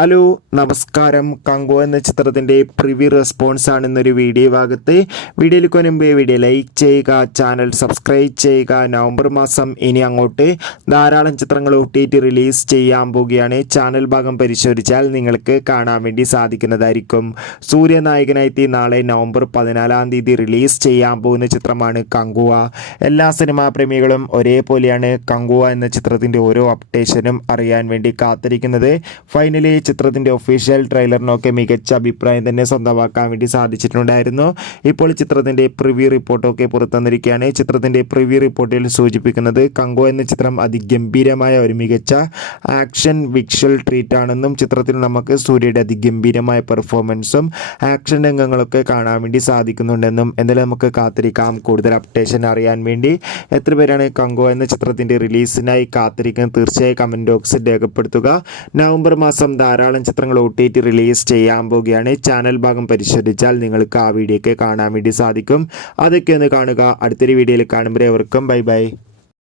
Hello നമസ്കാരം. കങ്കോ എന്ന ചിത്രത്തിൻ്റെ പ്രിവ്യൂ റെസ്പോൺസ് ആണ് ഇന്നൊരു വീഡിയോ ഭാഗത്ത്. വീഡിയോയിലേക്ക് മുൻപ് വീഡിയോ ലൈക്ക് ചെയ്യുക, ചാനൽ സബ്സ്ക്രൈബ് ചെയ്യുക. നവംബർ മാസം ഇനി അങ്ങോട്ട് ധാരാളം ചിത്രങ്ങൾ OTT റിലീസ് ചെയ്യാൻ പോവുകയാണ്. ചാനൽ ഭാഗം പരിശോധിച്ചാൽ നിങ്ങൾക്ക് കാണാൻ വേണ്ടി സാധിക്കുന്നതായിരിക്കും. സൂര്യനായകനായി നാളെ നവംബർ 14 റിലീസ് ചെയ്യാൻ പോകുന്ന ചിത്രമാണ് കങ്കുവ. എല്ലാ സിനിമാ പ്രേമികളും ഒരേപോലെയാണ് കങ്കുവ എന്ന ചിത്രത്തിൻ്റെ ഓരോ അപ്ഡേഷനും അറിയാൻ വേണ്ടി കാത്തിരിക്കുന്നത്. ഫൈനലി ചിത്രത്തിൻ്റെ ഒഫീഷ്യൽ ട്രെയിലറിനൊക്കെ മികച്ച അഭിപ്രായം തന്നെ സ്വന്തമാക്കാൻ വേണ്ടി സാധിച്ചിട്ടുണ്ടായിരുന്നു. ഇപ്പോൾ ചിത്രത്തിൻ്റെ പ്രിവ്യൂ റിപ്പോർട്ടൊക്കെ പുറത്തുവന്നിരിക്കുകയാണ്. ചിത്രത്തിൻ്റെ പ്രിവ്യൂ റിപ്പോർട്ടിൽ സൂചിപ്പിക്കുന്നത് കങ്കോ എന്ന ചിത്രം അതിഗംഭീരമായ ഒരു മികച്ച ആക്ഷൻ വിഷ്വൽ ട്രീറ്റ് ആണെന്നും ചിത്രത്തിൽ നമുക്ക് സൂര്യയുടെ അതിഗംഭീരമായ പെർഫോമൻസും ആക്ഷൻ രംഗങ്ങളൊക്കെ കാണാൻ വേണ്ടി സാധിക്കുന്നുണ്ടെന്നും എന്തായാലും നമുക്ക് കാത്തിരിക്കാം കൂടുതൽ അപ്ഡേഷൻ അറിയാൻ വേണ്ടി. എത്ര പേരാണ് കങ്കോ എന്ന ചിത്രത്തിൻ്റെ റിലീസിനായി കാത്തിരിക്കുന്നത്? തീർച്ചയായും കമൻറ്റ് ബോക്സിൽ രേഖപ്പെടുത്തുക. നവംബർ മാസം ധാരാളം ചിത്രങ്ങൾ OTT റിലീസ് ചെയ്യാൻ പോവുകയാണ്. ചാനൽ ഭാഗം പരിശോധിച്ചാൽ നിങ്ങൾക്ക് ആ വീഡിയോ ഒക്കെ കാണാൻ വേണ്ടി സാധിക്കും. അതൊക്കെ ഒന്ന് കാണുക. അടുത്തൊരു വീഡിയോയിൽ കാണുമ്പോൾ എവർക്കും ബൈ ബൈ.